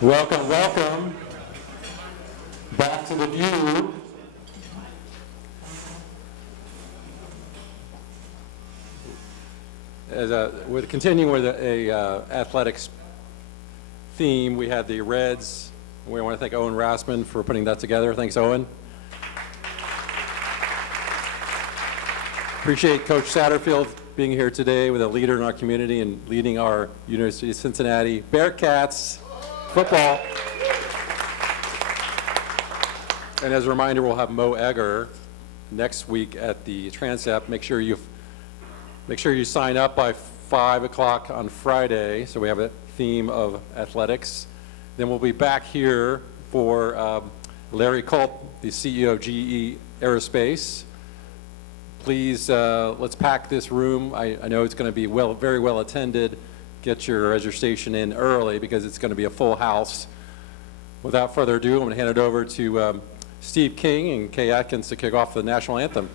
Welcome, welcome back to the View. We're continuing with a athletics theme. We had the Reds. We want to thank Owen Rassman for putting that together. Thanks, Owen. Appreciate Coach Satterfield being here today with a leader in our community and leading our University of Cincinnati Bearcats football. And as a reminder, we'll have Mo Egger next week at the Transept. Make sure you sign up by 5 o'clock on Friday, so we have a theme of athletics. Then we'll be back here for Larry Culp, the CEO of GE Aerospace. Please, let's pack this room. I know it's going to be very well attended. Get your registration in early because it's going to be a full house. Without further ado, I'm going to hand it over to Steve King and Kay Atkins to kick off the national anthem.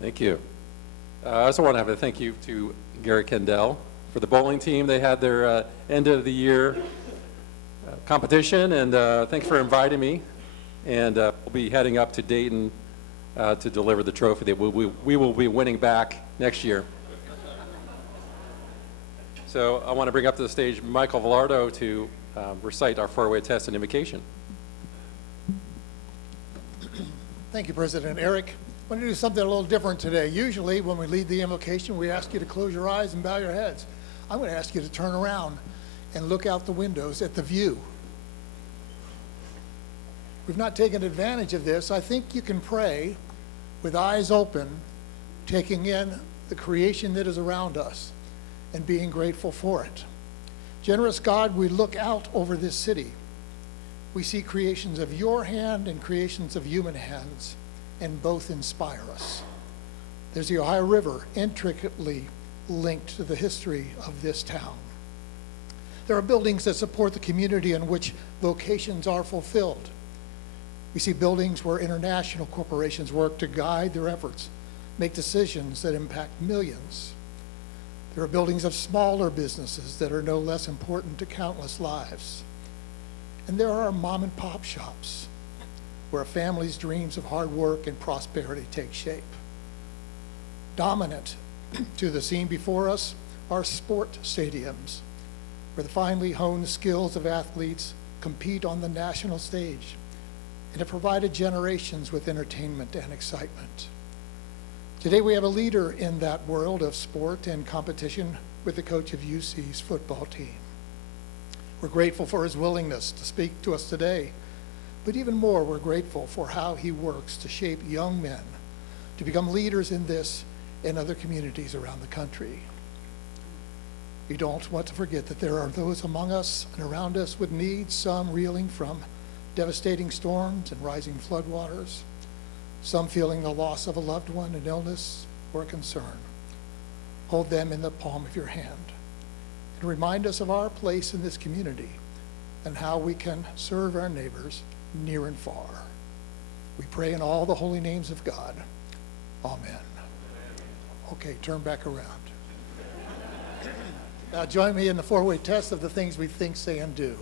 Thank you. I also want to have a thank you to Gary Kendall for the bowling team. They had their end of the year competition, and thanks for inviting me. And we'll be heading up to Dayton to deliver the trophy that we will be winning back next year. So I want to bring up to the stage Michael Velardo to recite our four-way test and invocation. Thank you, President Eric. I want to do something a little different today. Usually when we lead the invocation, we ask you to close your eyes and bow your heads. I'm going to ask you to turn around and look out the windows at the view. We've not taken advantage of this. I think you can pray with eyes open, taking in the creation that is around us and being grateful for it. Generous God, we look out over this city. We see creations of your hand and creations of human hands, and both inspire us. There's the Ohio River, intricately linked to the history of this town. There are buildings that support the community in which vocations are fulfilled. We see buildings where international corporations work to guide their efforts, make decisions that impact millions. There are buildings of smaller businesses that are no less important to countless lives. And there are mom and pop shops where a family's dreams of hard work and prosperity take shape. Dominant to the scene before us are sport stadiums, where the finely honed skills of athletes compete on the national stage and have provided generations with entertainment and excitement. Today we have a leader in that world of sport and competition with the coach of UC's football team. We're grateful for his willingness to speak to us today. But even more, we're grateful for how he works to shape young men to become leaders in this and other communities around the country. We don't want to forget that there are those among us and around us with needs, some reeling from devastating storms and rising floodwaters, some feeling the loss of a loved one, an illness, or a concern. Hold them in the palm of your hand and remind us of our place in this community and how we can serve our neighbors near and far. We pray in all the holy names of God. Amen. Okay, turn back around. Now join me in the four-way test of the things we think, say, and do.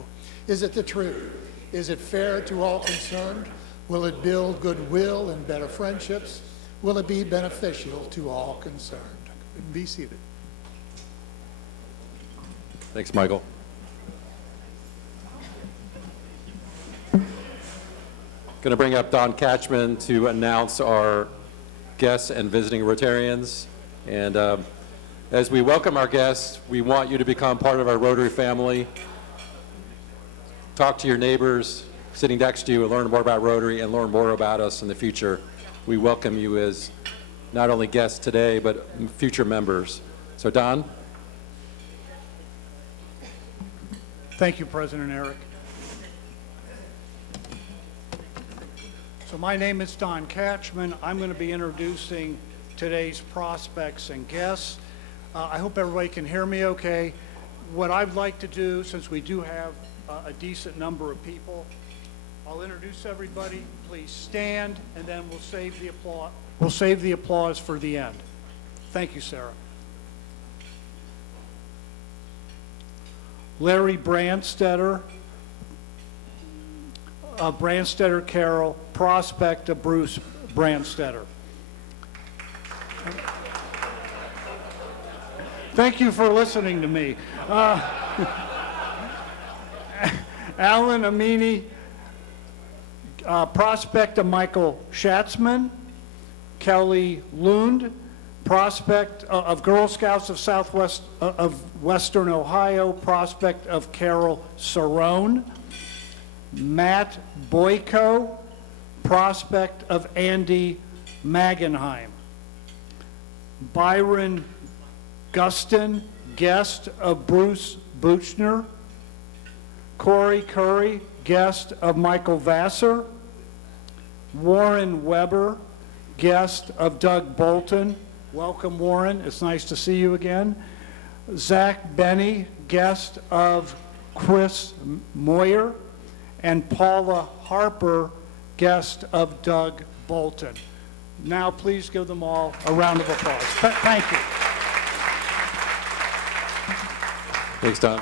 Is it the truth? Is it fair to all concerned? Will it build goodwill and better friendships? Will it be beneficial to all concerned? Be seated. Thanks, Michael. Going to bring up Don Catchman to announce our guests and visiting Rotarians. And as we welcome our guests, we want you to become part of our Rotary family. Talk to your neighbors sitting next to you and learn more about Rotary and learn more about us in the future. We welcome you as not only guests today, but future members. So Don? Thank you, President Eric. So my name is Don Catchman. I'm going to be introducing today's prospects and guests. I hope everybody can hear me okay. What I'd like to do, since we do have a decent number of people, I'll introduce everybody. Please stand, and then we'll save the applause. We'll save the applause for the end. Thank you, Sarah. Larry Brandstetter, Brandstetter Carroll, prospect of Bruce Brandstetter. Thank you for listening to me. Alan Amini, prospect of Michael Schatzman. Kelly Lund, prospect of Girl Scouts of Western Ohio, prospect of Carol Cerrone. Matt Boyko, prospect of Andy Magenheim. Byron Gustin, guest of Bruce Buchner. Corey Curry, guest of Michael Vassar. Warren Weber, guest of Doug Bolton. Welcome, Warren. It's nice to see you again. Zach Benny, guest of Chris Moyer. And Paula Harper, guest of Doug Bolton. Now, please give them all a round of applause. Thank you. Thanks, Don.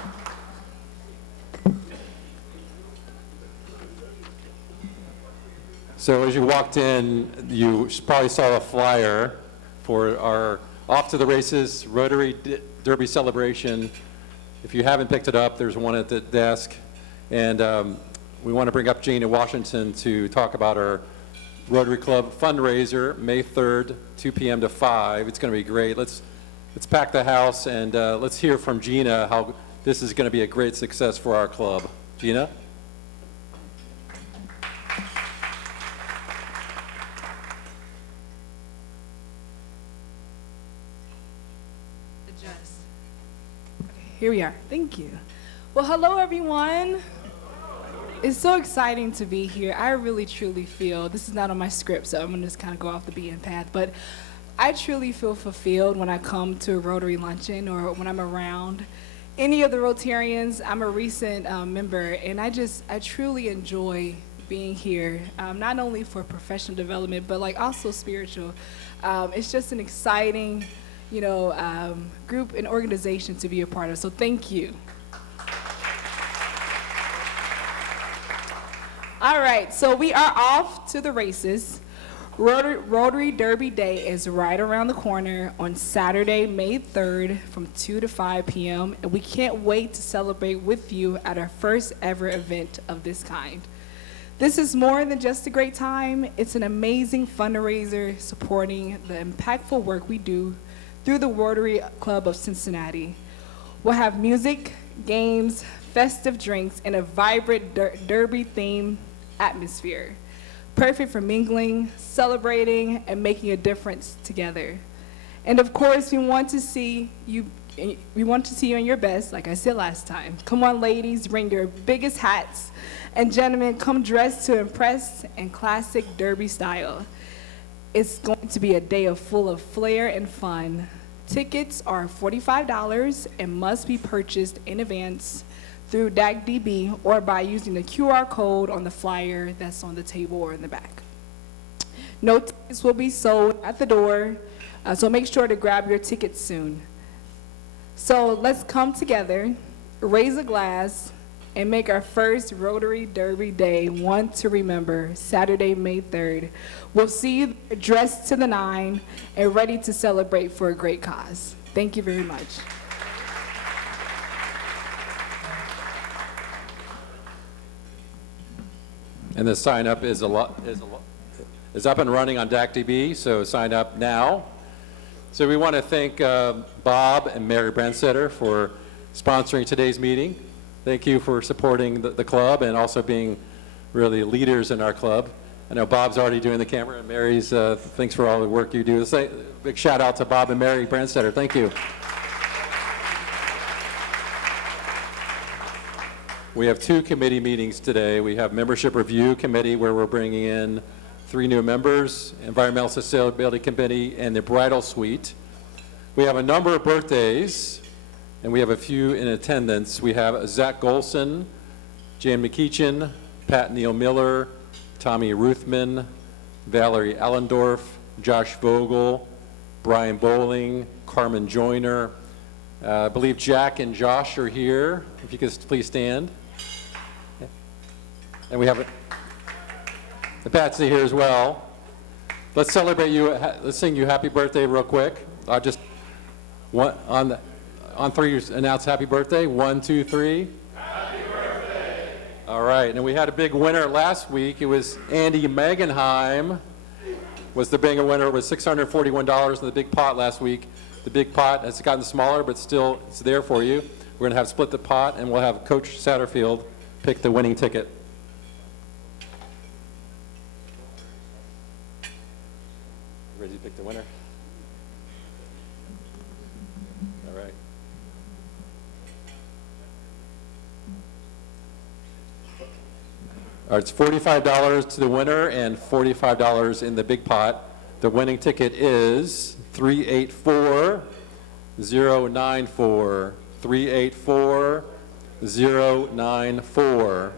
So as you walked in, you probably saw a flyer for our Off to the Races Rotary Derby celebration. If you haven't picked it up, there's one at the desk. And we want to bring up Gina Washington to talk about our Rotary Club fundraiser, May 3rd, 2 p.m. to 5. It's going to be great. Let's pack the house and let's hear from Gina how this is going to be a great success for our club. Gina? Adjust. Okay, here we are. Thank you. Well, hello, everyone. It's so exciting to be here. I really, truly feel, this is not on my script, so I'm going to just kind of go off the beaten path, but I truly feel fulfilled when I come to a Rotary luncheon or when I'm around any of the Rotarians. I'm a recent member, and I truly enjoy being here, not only for professional development, but like also spiritual. It's just an exciting, group and organization to be a part of, so thank you. All right, so we are off to the races. Rotary Derby Day is right around the corner on Saturday, May 3rd from 2 to 5 p.m. And we can't wait to celebrate with you at our first ever event of this kind. This is more than just a great time. It's an amazing fundraiser supporting the impactful work we do through the Rotary Club of Cincinnati. We'll have music, games, festive drinks, and a vibrant derby-themed atmosphere. Perfect for mingling, celebrating, and making a difference together. And of course, we want to see you in your best, like I said last time. Come on, ladies, bring your biggest hats. And gentlemen, come dressed to impress in classic derby style. It's going to be a day full of flair and fun. Tickets are $45 and must be purchased in advance through DACDB or by using the QR code on the flyer that's on the table or in the back. No tickets will be sold at the door. So make sure to grab your tickets soon. So let's come together, raise a glass, and make our first Rotary Derby Day one to remember, Saturday, May 3rd. We'll see you dressed to the nine and ready to celebrate for a great cause. Thank you very much. And the sign up is up and running on DACTV, so sign up now. So we want to thank Bob and Mary Brandsetter for sponsoring today's meeting. Thank you for supporting the club and also being really leaders in our club. I know Bob's already doing the camera, and Mary's, thanks for all the work you do. Say big shout out to Bob and Mary Brandsetter. Thank you. We have 2 committee meetings today. We have Membership Review Committee, where we're bringing in 3 new members, Environmental Sustainability Committee, and the Bridal Suite. We have a number of birthdays, and we have a few in attendance. We have Zach Golson, Jan McEachin, Pat Neal Miller, Tommy Ruthman, Valerie Allendorf, Josh Vogel, Brian Bowling, Carmen Joyner. I believe Jack and Josh are here. If you could please stand. And we have Patsy here as well. Let's celebrate you. Let's sing you happy birthday real quick. I'll just on 3 announce happy birthday. 1, 2, 3. Happy birthday. All right. And we had a big winner last week. It was Andy Megenheim was the big winner. It was $641 in the big pot last week. The big pot has gotten smaller, but still it's there for you. We're going to have split the pot, and we'll have Coach Satterfield pick the winning ticket. Ready to pick the winner? All right. All right, it's $45 to the winner and $45 in the big pot. The winning ticket is 384094. 384094.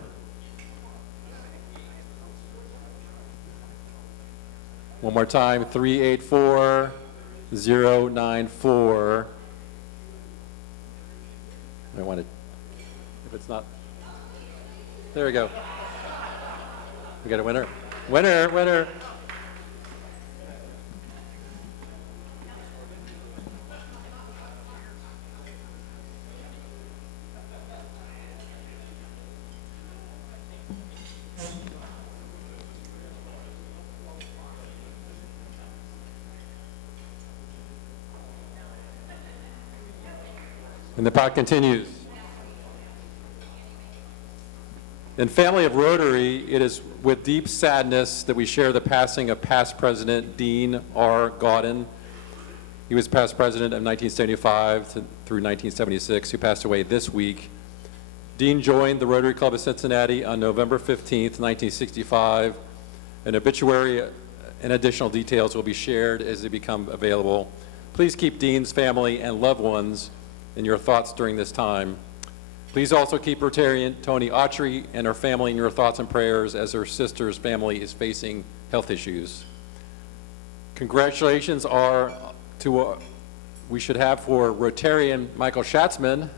One more time, 384094. I want to, if it's not, there we go. We got a winner. Winner, winner. And the pot continues. In family of Rotary, it is with deep sadness that we share the passing of past President Dean R. Gaudin. He was past president of 1975 through 1976, who passed away this week. Dean joined the Rotary Club of Cincinnati on November 15th, 1965. An obituary and additional details will be shared as they become available. Please keep Dean's family and loved ones in your thoughts during this time. Please also keep Rotarian Tony Autry and her family in your thoughts and prayers as her sister's family is facing health issues. Congratulations are to we should have for Rotarian Michael Schatzman.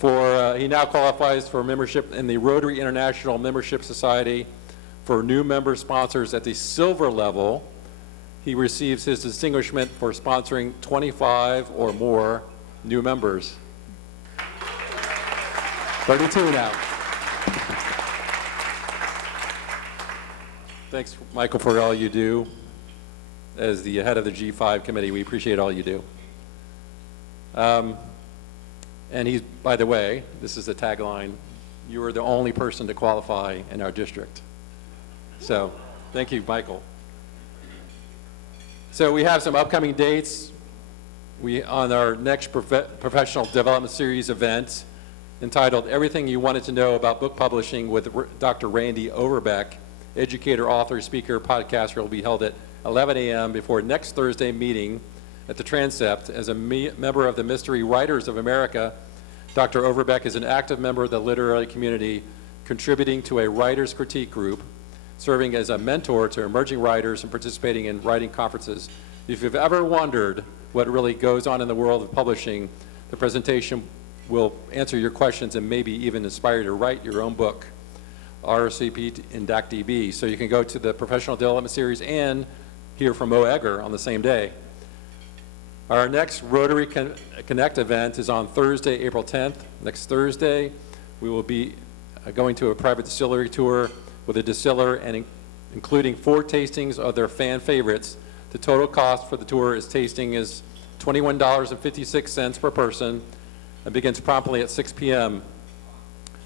He now qualifies for membership in the Rotary International Membership Society. For new member sponsors at the silver level, he receives his distinguishment for sponsoring 25 or more new members. 32 now. Thanks, Michael, for all you do. As the head of the G5 committee, we appreciate all you do. And he's, by the way, this is the tagline, you are the only person to qualify in our district. So, thank you, Michael. So we have some upcoming dates on our next professional development series event entitled Everything You Wanted to Know About Book Publishing with Dr. Randy Overbeck. Educator, author, speaker, podcaster will be held at 11 a.m. before next Thursday meeting at the Transept. As a member of the Mystery Writers of America, Dr. Overbeck is an active member of the literary community, contributing to a writer's critique group, serving as a mentor to emerging writers and participating in writing conferences. If you've ever wondered what really goes on in the world of publishing, the presentation will answer your questions and maybe even inspire you to write your own book, RSVP in DACDB. So you can go to the Professional Development Series and hear from Mo Egger on the same day. Our next Rotary Connect event is on Thursday, April 10th. Next Thursday, we will be going to a private distillery tour with a distiller and including 4 tastings of their fan favorites. The total cost for the tour is $21.56 per person and begins promptly at 6 p.m.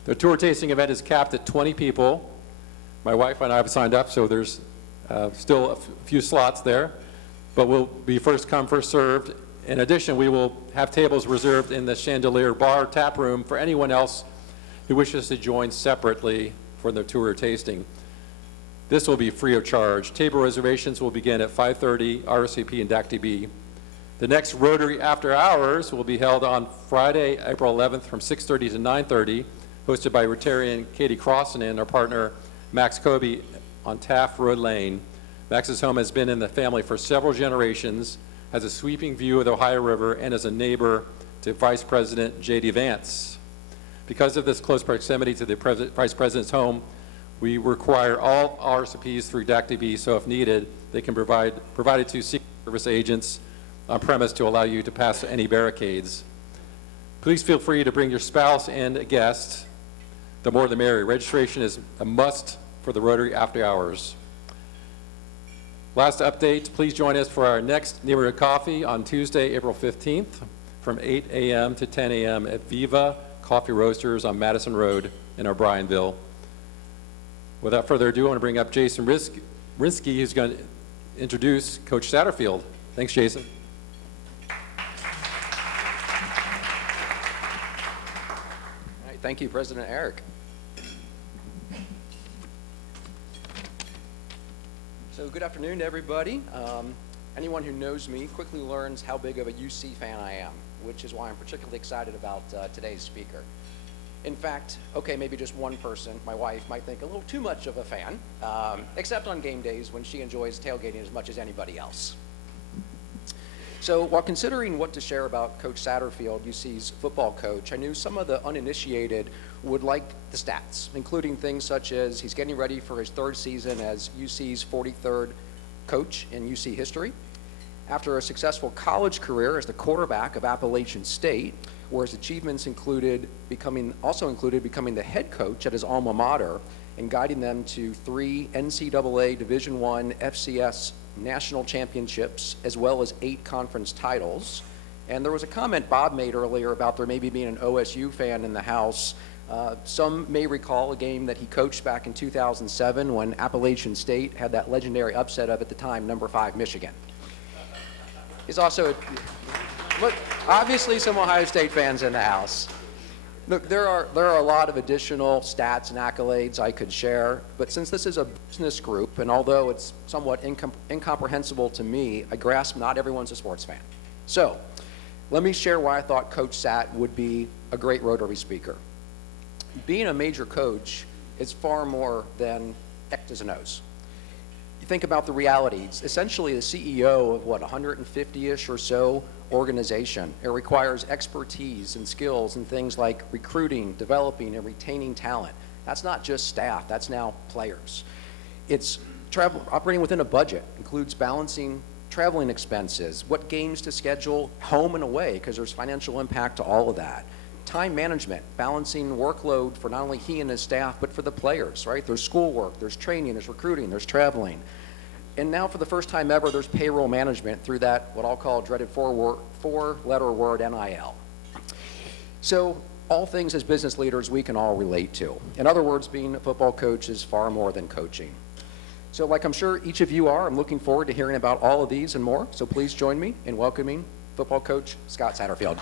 The tour tasting event is capped at 20 people. My wife and I have signed up, so there's still a few slots there, but we'll be first come, first served. In addition, we will have tables reserved in the Chandelier Bar tap room for anyone else who wishes to join separately for the tour tasting. This will be free of charge. Table reservations will begin at 5:30, RSVP and DACDB. The next Rotary After Hours will be held on Friday, April 11th from 6:30 to 9:30, hosted by Rotarian Katie Crossan and our partner Max Kobe on Taft Road Lane. Max's home has been in the family for several generations, has a sweeping view of the Ohio River, and is a neighbor to Vice President J.D. Vance. Because of this close proximity to the Vice President's home, we require all RSVPs through DACDB, so if needed, they can provide it to Secret Service agents on premise to allow you to pass any barricades. Please feel free to bring your spouse and a guest. The more the merrier. Registration is a must for the Rotary After Hours. Last update, please join us for our next neighborhood coffee on Tuesday, April 15th from 8 a.m. to 10 a.m. at Viva Coffee Roasters on Madison Road in O'Brienville. Without further ado, I want to bring up Jason Rinsky, who's going to introduce Coach Satterfield. Thanks, Jason. All right, thank you, President Eric. So good afternoon to everybody. Anyone who knows me quickly learns how big of a UC fan I am, which is why I'm particularly excited about today's speaker. In fact, okay, maybe just one person, my wife, might think a little too much of a fan, except on game days when she enjoys tailgating as much as anybody else. So while considering what to share about Coach Satterfield, UC's football coach, I knew some of the uninitiated would like the stats, including things such as he's getting ready for his 3rd season as UC's 43rd coach in UC history. After a successful college career as the quarterback of Appalachian State, where his achievements included becoming the head coach at his alma mater and guiding them to 3 NCAA Division I FCS national championships, as well as 8 conference titles. And there was a comment Bob made earlier about there maybe being an OSU fan in the house. Some may recall a game that he coached back in 2007 when Appalachian State had that legendary upset of, at the time, number 5 Michigan. He's also, look, obviously some Ohio State fans in the house. Look, there are a lot of additional stats and accolades I could share, but since this is a business group, and although it's somewhat incomprehensible to me, I grasp not everyone's a sports fan. So let me share why I thought Coach Sat would be a great Rotary speaker. Being a major coach is far more than X's and O's. You think about the realities. Essentially, the CEO of, 150-ish or so organization. It requires expertise and skills in things like recruiting, developing, and retaining talent. That's not just staff, that's now players. It's operating within a budget, includes balancing traveling expenses, what games to schedule home and away, because there's financial impact to all of that. Time management, balancing workload for not only he and his staff, but for the players, right? There's schoolwork, there's training, there's recruiting, there's traveling. And now for the first time ever, there's payroll management through that, what I'll call dreaded four-letter word, NIL. So all things as business leaders we can all relate to. In other words, being a football coach is far more than coaching. So like I'm sure each of you are, I'm looking forward to hearing about all of these and more. So please join me in welcoming football coach Scott Satterfield.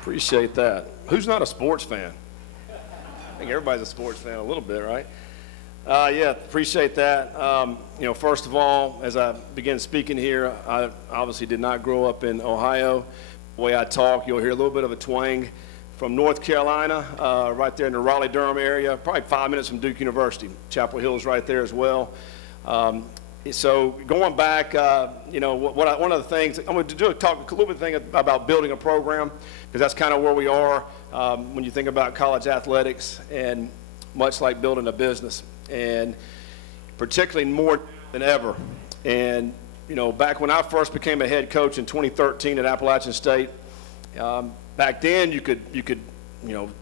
Appreciate that. Who's not a sports fan? I think everybody's a sports fan a little bit, right? Yeah, appreciate that. First of all, as I begin speaking here, I obviously did not grow up in Ohio. The way I talk, you'll hear a little bit of a twang from North Carolina, right there in the Raleigh-Durham area, probably 5 minutes from Duke University. Chapel Hill's right there as well. So going back, one of the things, I'm going to talk a little bit about building a program, because that's kind of where we are when you think about college athletics, and much like building a business, and particularly more than ever. And, back when I first became a head coach in 2013 at Appalachian State, back then you could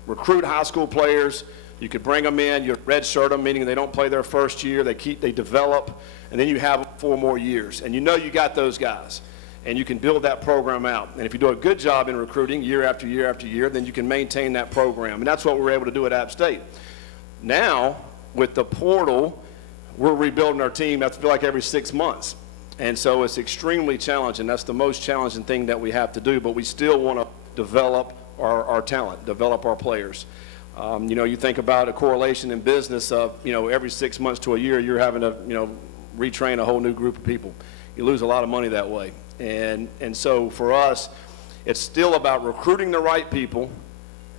recruit high school players. You could bring them in, you redshirt them, meaning they don't play their first year, they develop, and then you have 4 more years. And you got those guys, and you can build that program out. And if you do a good job in recruiting year after year after year, then you can maintain that program. And that's what we were able to do at App State. Now, with the portal, we're rebuilding our team, I feel like every 6 months. And so it's extremely challenging. That's the most challenging thing that we have to do, but we still want to develop our talent, develop our players. You think about a correlation in business of, every 6 months to a year, you're having to, retrain a whole new group of people. You lose a lot of money that way. And so for us, it's still about recruiting the right people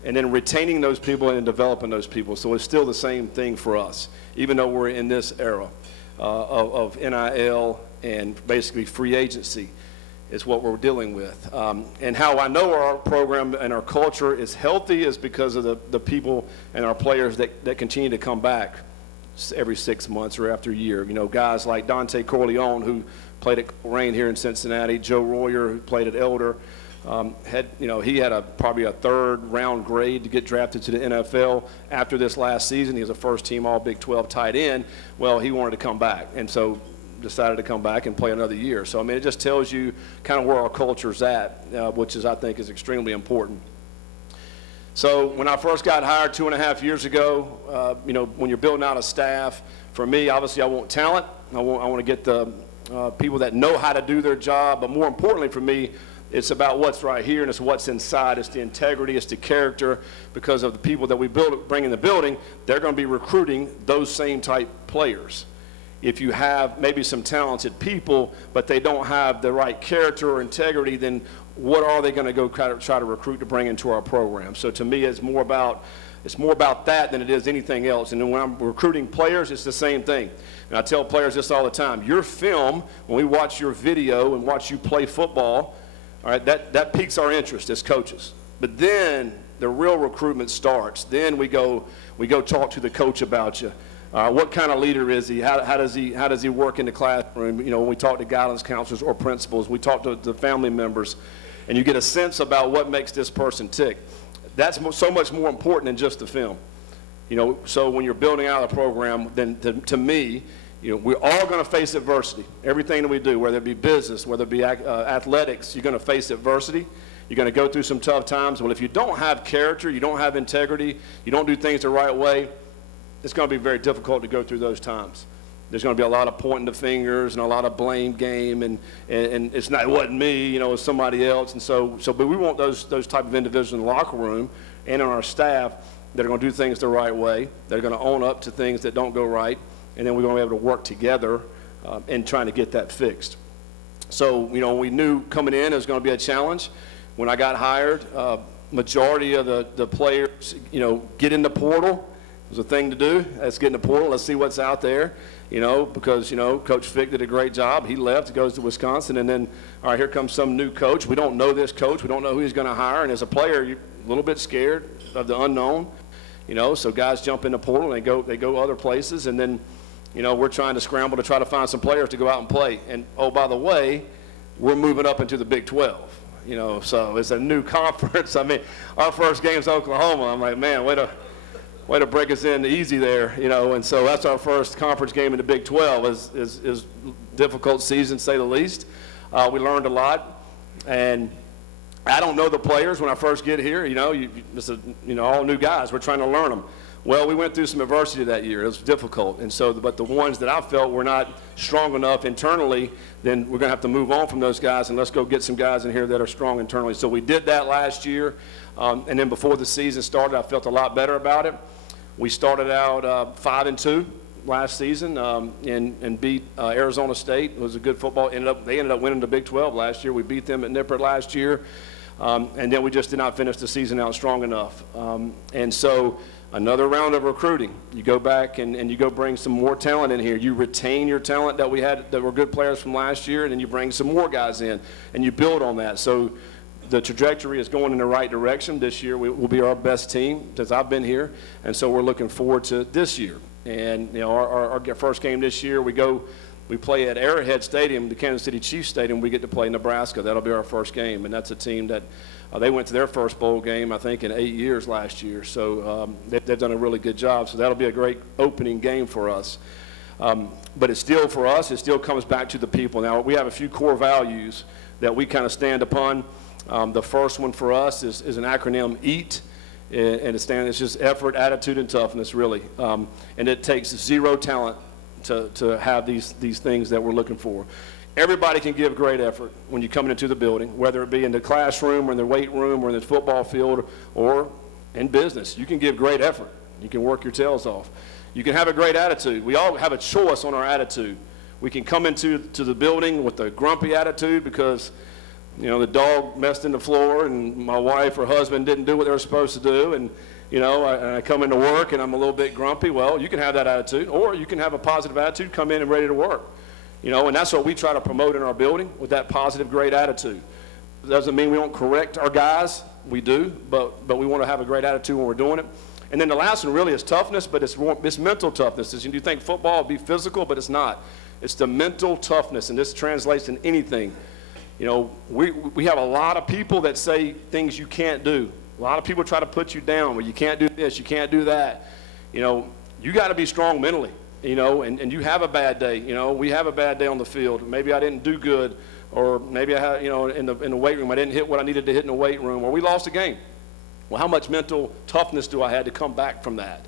and then retaining those people and developing those people. So it's still the same thing for us, even though we're in this era of NIL and basically free agency. Is what we're dealing with. And how I know our program and our culture is healthy is because of the people and our players that continue to come back every 6 months or after a year. Guys like Dante Corleone, who played at Rain here in Cincinnati, Joe Royer, who played at Elder, he had probably a 3rd round grade to get drafted to the NFL. After this last season, he was a first team all Big 12 tight end. Well, he wanted to come back. And so decided to come back and play another year. So, it just tells you kind of where our culture's at, which I think is extremely important. So when I first got hired 2.5 years ago, when you're building out a staff, for me, obviously I want talent. I want to get the people that know how to do their job, but more importantly for me, it's about what's right here, and it's what's inside. It's the integrity, it's the character, because of the people that we bring in the building, they're going to be recruiting those same type players. If you have maybe some talented people, but they don't have the right character or integrity, then what are they going to go try to recruit to bring into our program? So to me, it's more about that than it is anything else. And then when I'm recruiting players, it's the same thing. And I tell players this all the time. Your film, when we watch your video and watch you play football, all right, that piques our interest as coaches. But then the real recruitment starts. Then we go talk to the coach about you. What kind of leader is he? How does he work in the classroom? When we talk to guidance counselors or principals, we talk to the family members, and you get a sense about what makes this person tick. That's so much more important than just the film. So when you're building out a program, then to me, we're all going to face adversity. Everything that we do, whether it be business, whether it be athletics, you're going to face adversity. You're going to go through some tough times. Well, if you don't have character, you don't have integrity, you don't do things the right way, it's going to be very difficult to go through those times. There's going to be a lot of pointing the fingers and a lot of blame game, and it wasn't me, it was somebody else. And so but we want those type of individuals in the locker room and on our staff that are going to do things the right way. They're going to own up to things that don't go right, and then we're going to be able to work together in trying to get that fixed. So we knew coming in it was going to be a challenge. When I got hired, majority of the players get in the portal. It was a thing to do. Let's get in the portal. Let's see what's out there, because, Coach Fick did a great job. He left, goes to Wisconsin, and then, all right, here comes some new coach. We don't know this coach. We don't know who he's going to hire. And as a player, you're a little bit scared of the unknown, so guys jump in the portal and they go other places. And then, we're trying to scramble to try to find some players to go out and play. And, oh, by the way, we're moving up into the Big 12, so it's a new conference. Our first game's Oklahoma. I'm like, man, way to break us in easy there, and so that's our first conference game in the Big 12. Is difficult season, to say the least. We learned a lot, and I don't know the players when I first get here. All new guys. We're trying to learn them. Well, we went through some adversity that year. It was difficult, and so but the ones that I felt were not strong enough internally, then we're going to have to move on from those guys, and let's go get some guys in here that are strong internally. So we did that last year, and then before the season started, I felt a lot better about it. We started out 5-2 last season and beat Arizona State. It was a good football. They ended up winning the Big 12 last year. We beat them at Nippert last year. And then we just did not finish the season out strong enough. And so another round of recruiting. You go back and you go bring some more talent in here. You retain your talent that we had that were good players from last year, and then you bring some more guys in, and you build on that. So the trajectory is going in the right direction. This year will be our best team since I've been here, and so we're looking forward to this year. And our first game this year, we play at Arrowhead Stadium, the Kansas City Chiefs Stadium. We get to play Nebraska. That'll be our first game, and that's a team that they went to their first bowl game, I think, in 8 years last year. So they've done a really good job. So that'll be a great opening game for us. But it's still, for us, it still comes back to the people. Now, we have a few core values that we kind of stand upon. The first one for us is an acronym, EAT, and it's just effort, attitude, and toughness, really. And it takes zero talent to have these things that we're looking for. Everybody can give great effort when you come into the building, whether it be in the classroom or in the weight room or in the football field or in business. You can give great effort. You can work your tails off. You can have a great attitude. We all have a choice on our attitude. We can come into the building with a grumpy attitude because the dog messed in the floor and my wife or husband didn't do what they were supposed to do, and I come into work and I'm a little bit grumpy. Well, you can have that attitude, or you can have a positive attitude, come in and ready to work. And that's what we try to promote in our building, with that positive, great attitude. It doesn't mean we don't correct our guys. We do, but we want to have a great attitude when we're doing it. And then the last one really is toughness, but it's mental toughness. You think football would be physical, but it's not. It's the mental toughness, and this translates in anything. We have a lot of people that say things you can't do. A lot of people try to put you down. Well, you can't do this, you can't do that. You got to be strong mentally, and you have a bad day. We have a bad day on the field. Maybe I didn't do good, or maybe I had, in the weight room, I didn't hit what I needed to hit in the weight room, or we lost a game. Well, how much mental toughness do I have to come back from that?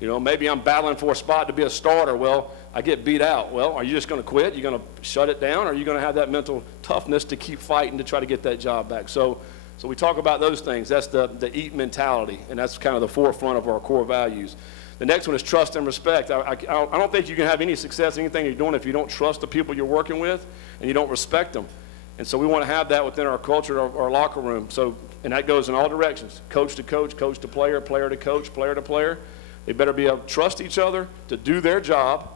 Maybe I'm battling for a spot to be a starter. Well, I get beat out. Well, are you just going to quit? You're going to shut it down? Or are you going to have that mental toughness to keep fighting to try to get that job back? So we talk about those things. That's the EAT mentality, and that's kind of the forefront of our core values. The next one is trust and respect. I don't think you can have any success in anything you're doing if you don't trust the people you're working with and you don't respect them. And so we want to have that within our culture, our locker room. And that goes in all directions, coach to coach, coach to player, player to coach, player to player. They better be able to trust each other to do their job.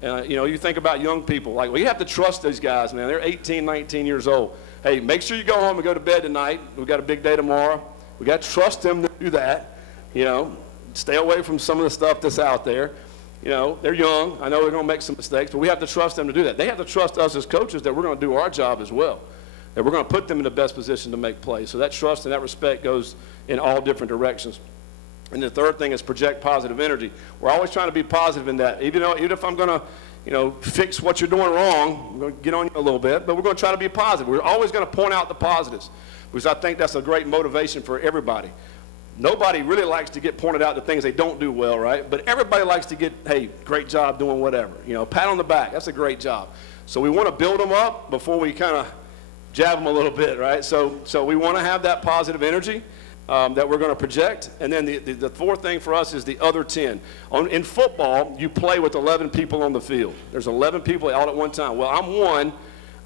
You think about young people. Like, we have to trust these guys, man. They're 18, 19 years old. Hey, make sure you go home and go to bed tonight. We've got a big day tomorrow. We got to trust them to do that. Stay away from some of the stuff that's out there. They're young. I know they're going to make some mistakes, but we have to trust them to do that. They have to trust us as coaches that we're going to do our job as well, that we're going to put them in the best position to make plays. So that trust and that respect goes in all different directions. And the third thing is project positive energy. We're always trying to be positive in that. Even if I'm going to, fix what you're doing wrong, I'm going to get on you a little bit, but we're going to try to be positive. We're always going to point out the positives, because I think that's a great motivation for everybody. Nobody really likes to get pointed out the things they don't do well, right? But everybody likes to get, hey, great job doing whatever. Pat on the back, that's a great job. So we want to build them up before we kind of jab them a little bit, right? So we want to have that positive energy that we're going to project. And then the fourth thing for us is the other 10. In football, you play with 11 people on the field. There's 11 people all at one time. Well, I'm one.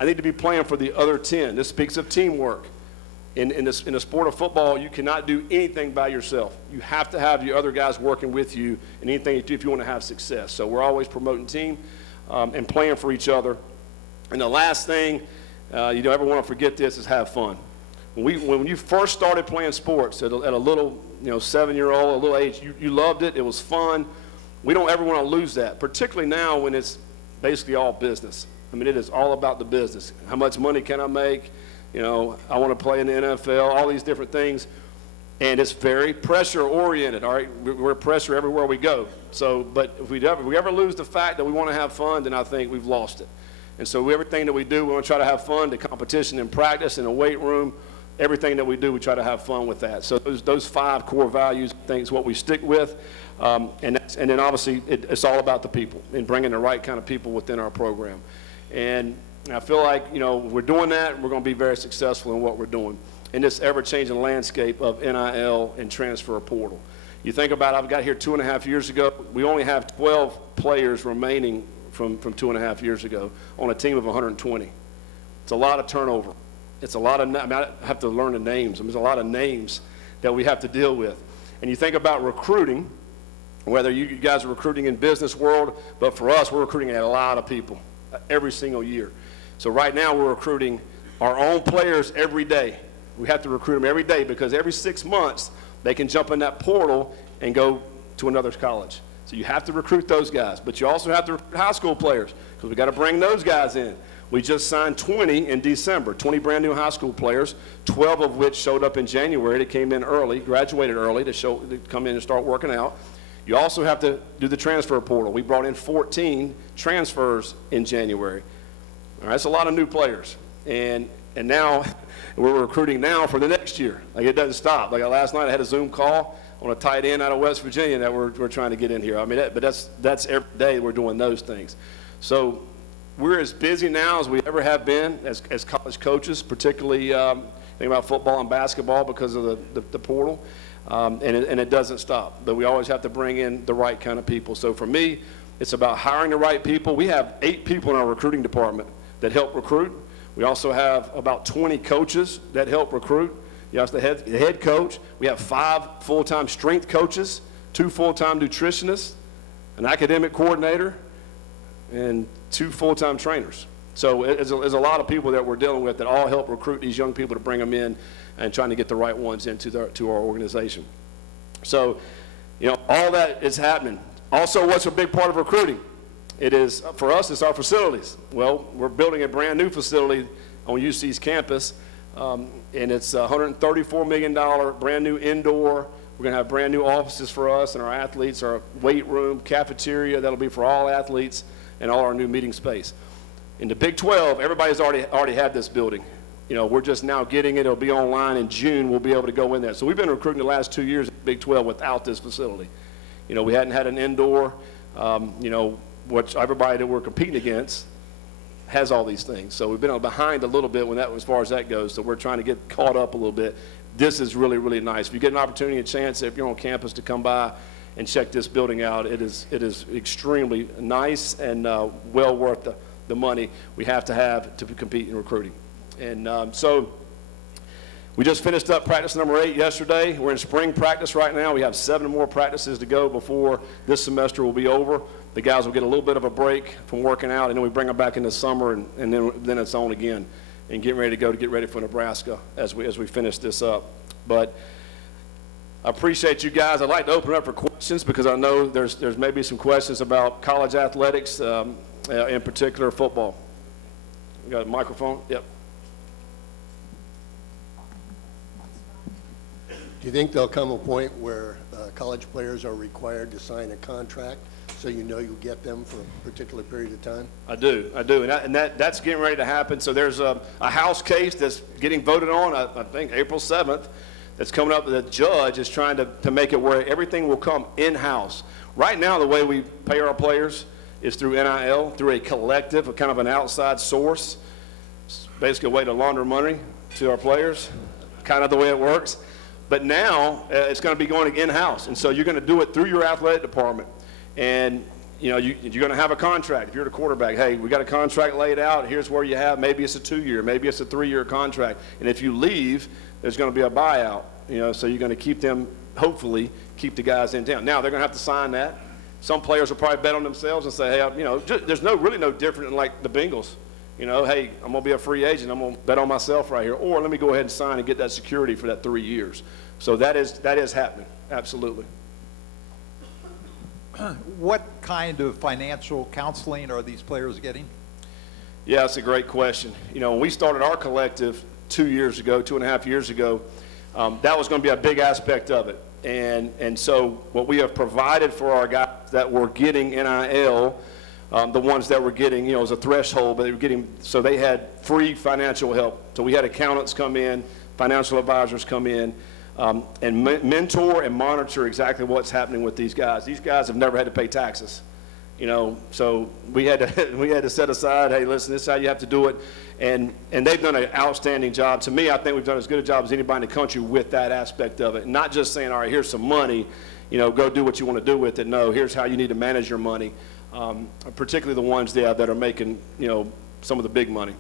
I need to be playing for the other 10. This speaks of teamwork. In the sport of football, you cannot do anything by yourself. You have to have your other guys working with you in anything you do if you want to have success. So we're always promoting team and playing for each other. And the last thing, you don't ever want to forget this, is have fun. When you first started playing sports at a little 7-year-old, a little age, you loved it. It was fun. We don't ever want to lose that, particularly now when it's basically all business. I mean, it is all about the business. How much money can I make? I want to play in the NFL, all these different things. And it's very pressure-oriented, all right? We're pressure everywhere we go. But if we ever lose the fact that we want to have fun, then I think we've lost it. And so everything that we do, we want to try to have fun. The competition in practice, in the weight room, everything that we do, we try to have fun with that. So those 5 core values, I think, is what we stick with. And then obviously it's all about the people and bringing the right kind of people within our program. And I feel like, we're doing that, we're going to be very successful in what we're doing in this ever-changing landscape of NIL and transfer portal. You think about it, I've got here 2.5 years ago. We only have 12 players remaining from 2.5 years ago on a team of 120. It's a lot of turnover. It's a lot of, I mean, I have to learn the names. I mean, there's a lot of names that we have to deal with. And you think about recruiting, whether you guys are recruiting in business world, but for us, we're recruiting a lot of people every single year. So right now, we're recruiting our own players every day. We have to recruit them every day because every 6 months, they can jump in that portal and go to another college. So you have to recruit those guys, but you also have to recruit high school players because we got to bring those guys in. We just signed 20 in December, 20 brand new high school players, 12 of which showed up in January. They came in early, graduated early to come in and start working out. You also have to do the transfer portal. We brought in 14 transfers in January. All right, that's a lot of new players. And now we're recruiting now for the next year. Like, it doesn't stop. Like, last night I had a Zoom call on a tight end out of West Virginia that we're trying to get in here. I mean, but that's every day we're doing those things. So we're as busy now as we ever have been as college coaches, particularly think about football and basketball because of the portal, and it doesn't stop. But we always have to bring in the right kind of people. So for me, it's about hiring the right people. We have 8 people in our recruiting department that help recruit. We also have about 20 coaches that help recruit. You have the head coach. We have 5 full-time strength coaches, 2 full-time nutritionists, an academic coordinator, and 2 full-time trainers. So there's a lot of people that we're dealing with that all help recruit these young people to bring them in and trying to get the right ones into our organization. So, all that is happening. Also, what's a big part of recruiting? It is, for us, it's our facilities. Well, we're building a brand new facility on UC's campus, and it's a $134 million brand new indoor. We're going to have brand new offices for us and our athletes, our weight room, cafeteria, that'll be for all athletes, and all our new meeting space. In the Big 12, everybody's already had this building. We're just now getting it. It'll be online in June. We'll be able to go in there. So we've been recruiting the last 2 years in the Big 12 without this facility. We hadn't had an indoor, which everybody that we're competing against has all these things. So we've been behind a little bit as far as that goes. So we're trying to get caught up a little bit. This is really, really nice. If you get an opportunity, a chance, if you're on campus, to come by and check this building out, it is extremely nice and well worth the money we have to compete in recruiting. And so we just finished up practice number 8 yesterday. We're in spring practice right now. We have 7 more practices to go before this semester will be over. The guys will get a little bit of a break from working out, and then we bring them back in the summer, and then it's on again and getting ready to get ready for Nebraska as we finish this up. But I appreciate you guys. I'd like to open up for questions because I know there's maybe some questions about college athletics, in particular football. We got a microphone? Yep. Do you think there'll come a point where college players are required to sign a contract so you'll get them for a particular period of time? I do, and that's getting ready to happen. So there's a House case that's getting voted on, I think April 7th, that's coming up. The judge is trying to make it where everything will come in-house. Right now, the way we pay our players is through NIL, through a collective, a kind of an outside source. It's basically a way to launder money to our players, kind of the way it works. But now it's going to be going in-house, and so you're going to do it through your athletic department. And you're going to have a contract. If you're the quarterback, hey, we got a contract laid out. Here's where you have. Maybe it's a 2-year, maybe it's a 3-year contract. And if you leave, there's going to be a buyout. So you're going to keep them, hopefully, keep the guys in town. Now they're going to have to sign that. Some players will probably bet on themselves and say, hey, there's really no different than like the Bengals. Hey, I'm going to be a free agent. I'm going to bet on myself right here. Or let me go ahead and sign and get that security for that 3 years. So that is happening, absolutely. What kind of financial counseling are these players getting? Yeah, that's a great question. When we started our collective 2.5 years ago, that was going to be a big aspect of it. And so what we have provided for our guys that were getting NIL, the ones that were getting, as a threshold, but they were getting, so they had free financial help. So we had accountants come in, financial advisors come in, and mentor and monitor exactly what's happening with these guys. These guys have never had to pay taxes, so we had to set aside, hey, listen, this is how you have to do it, and they've done an outstanding job. To me, I think we've done as good a job as anybody in the country with that aspect of it. Not just saying, all right, here's some money, go do what you want to do with it. No, here's how you need to manage your money, particularly the ones that are making, some of the big money.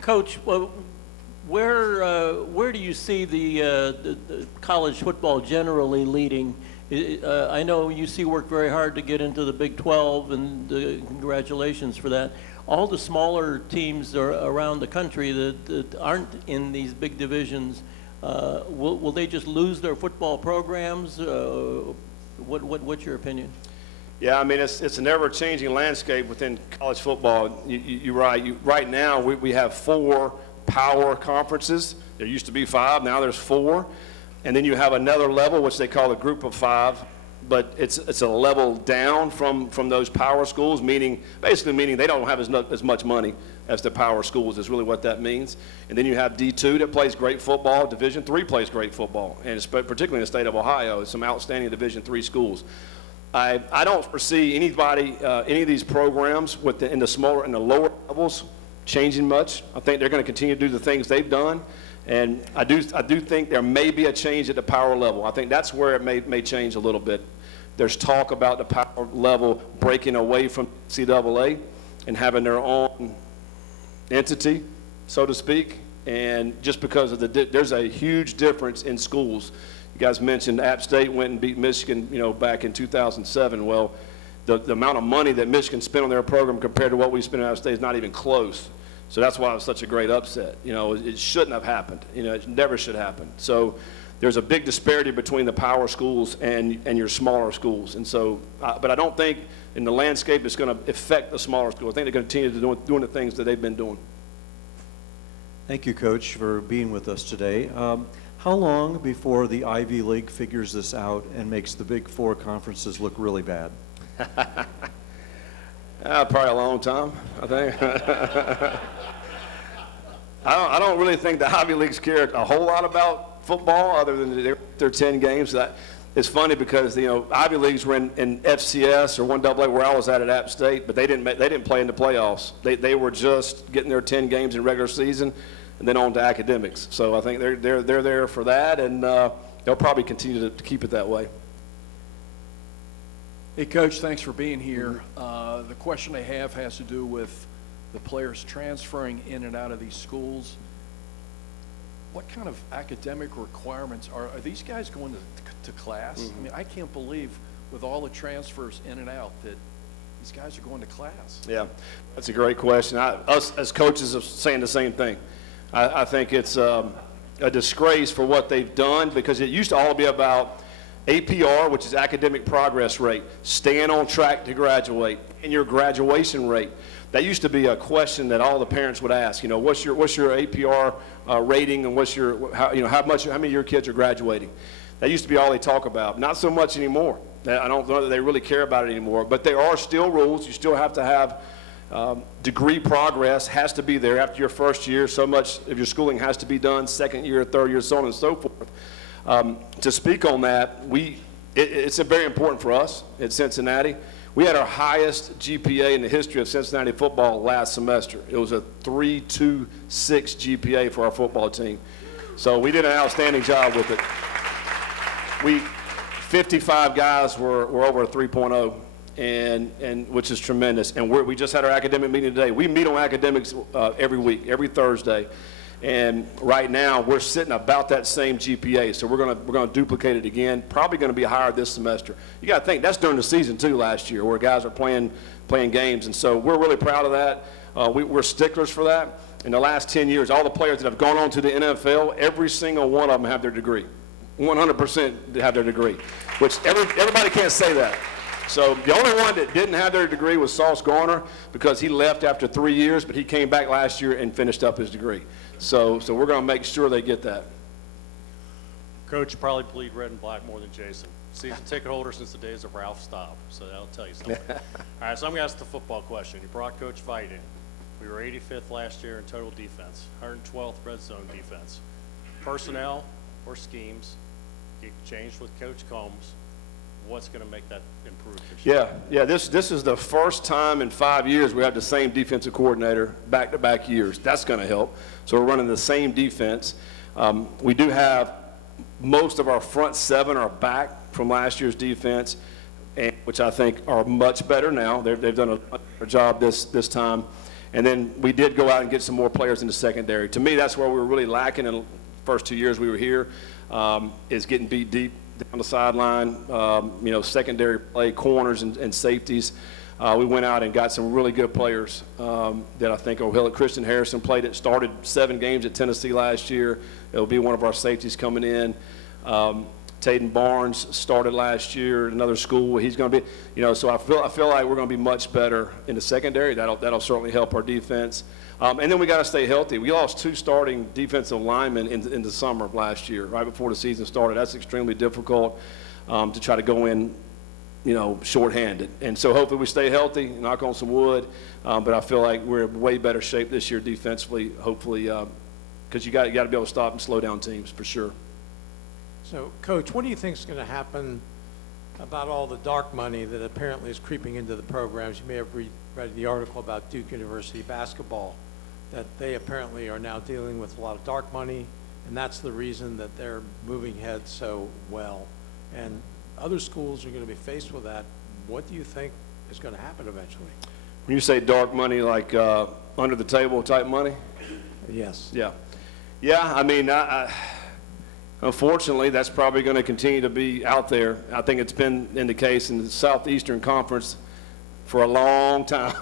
Coach, well, where do you see the college football generally leading? I know UC worked very hard to get into the Big 12, and congratulations for that. All the smaller teams around the country that aren't in these big divisions, will they just lose their football programs? What's your opinion? Yeah, I mean, it's an ever-changing landscape within college football. You're right. Right now, we have 4 power conferences. There used to be 5, now there's 4. And then you have another level, which they call a group of 5, but it's a level down from those power schools, basically meaning they don't have as much money as the power schools is really what that means. And then you have D2 that plays great football, Division III plays great football, and particularly in the state of Ohio, some outstanding Division III schools. I don't foresee anybody, any of these programs in the lower levels changing much. I think they're going to continue to do the things they've done. And I do think there may be a change at the power level. I think that's where it may change a little bit. There's talk about the power level breaking away from NCAA and having their own entity, so to speak. And just because of there's a huge difference in schools. You guys mentioned App State went and beat Michigan, back in 2007. Well, the amount of money that Michigan spent on their program compared to what we spent at App State is not even close. So that's why it was such a great upset. It shouldn't have happened. It never should happen. So there's a big disparity between the power schools and your smaller schools. And so, but I don't think in the landscape it's going to affect the smaller schools. I think they're going to continue doing the things that they've been doing. Thank you, Coach, for being with us today. How long before the Ivy League figures this out and makes the Big 4 conferences look really bad? Probably a long time, I think. I don't really think the Ivy Leagues care a whole lot about football other than their 10 games. It's funny because Ivy Leagues were in FCS or 1AA where I was at App State, but they didn't play in the playoffs. They were just getting their 10 games in regular season and then on to academics. So I think they're there for that, and they'll probably continue to keep it that way. Hey, Coach, thanks for being here. The question I have has to do with the players transferring in and out of these schools. What kind of academic requirements are these guys going to class? Mm-hmm. I mean, I can't believe with all the transfers in and out that these guys are going to class. Yeah, that's a great question. Us as coaches are saying the same thing. I think it's a disgrace for what they've done, because it used to all be about APR, which is academic progress rate, staying on track to graduate, and your graduation rate. That used to be a question that all the parents would ask. What's your APR rating, and how many of your kids are graduating? That used to be all they talk about. Not so much anymore. I don't know that they really care about it anymore. But there are still rules. You still have to have degree progress has to be there after your first year. So much of your schooling has to be done. Second year, third year, so on and so forth. To speak on that, it's very important for us at Cincinnati. We had our highest GPA in the history of Cincinnati football last semester. It was a 3.26 GPA for our football team. So we did an outstanding job with it. 55 guys were over a 3.0, and which is tremendous. And we just had our academic meeting today. We meet on academics every week, every Thursday. And right now, we're sitting about that same GPA, so we're gonna duplicate it again. Probably going to be higher this semester. You got to think that's during the season too last year, where guys are playing games, and so we're really proud of that. We're sticklers for that. In the last 10 years, all the players that have gone on to the NFL, every single one of them have their degree. 100% have their degree, which everybody can't say that. So the only one that didn't have their degree was Sauce Garner, because he left after 3 years, but he came back last year and finished up his degree. So we're going to make sure they get that. Coach, probably bleed red and black more than Jason. Season ticket holder since the days of Ralph Staub, so that'll tell you something. All right, so I'm going to ask the football question. You brought Coach Veit in. We were 85th last year in total defense, 112th red zone defense. Personnel or schemes, you changed with Coach Combs. What's going to make that improve this year? Yeah. This is the first time in 5 years we have the same defensive coordinator back-to-back years. That's going to help. So we're running the same defense. We do have most of our front seven are back from last year's defense, which I think are much better now. They've done a better job this time. And then we did go out and get some more players in the secondary. To me, that's where we were really lacking in the first 2 years we were here, is getting beat deep down the sideline, secondary play, corners and safeties. We went out and got some really good players that I think will. Christian Harrison started 7 games at Tennessee last year. It'll be one of our safeties coming in. Taden Barnes started last year at another school. He's going to be, so I feel like we're going to be much better in the secondary. That'll certainly help our defense. And then we got to stay healthy. We lost 2 starting defensive linemen in the summer of last year, right before the season started. That's extremely difficult to try to go in, shorthanded. And so hopefully we stay healthy, knock on some wood. But I feel like we're in way better shape this year defensively, hopefully, because you got to be able to stop and slow down teams for sure. So, Coach, what do you think is going to happen about all the dark money that apparently is creeping into the programs? You may have read the article about Duke University basketball, that they apparently are now dealing with a lot of dark money, and that's the reason that they're moving ahead so well. And other schools are going to be faced with that. What do you think is going to happen eventually? When you say dark money, like under the table type money? Yes. Yeah. Yeah, I mean, unfortunately, that's probably going to continue to be out there. I think it's been in the case in the Southeastern Conference for a long time.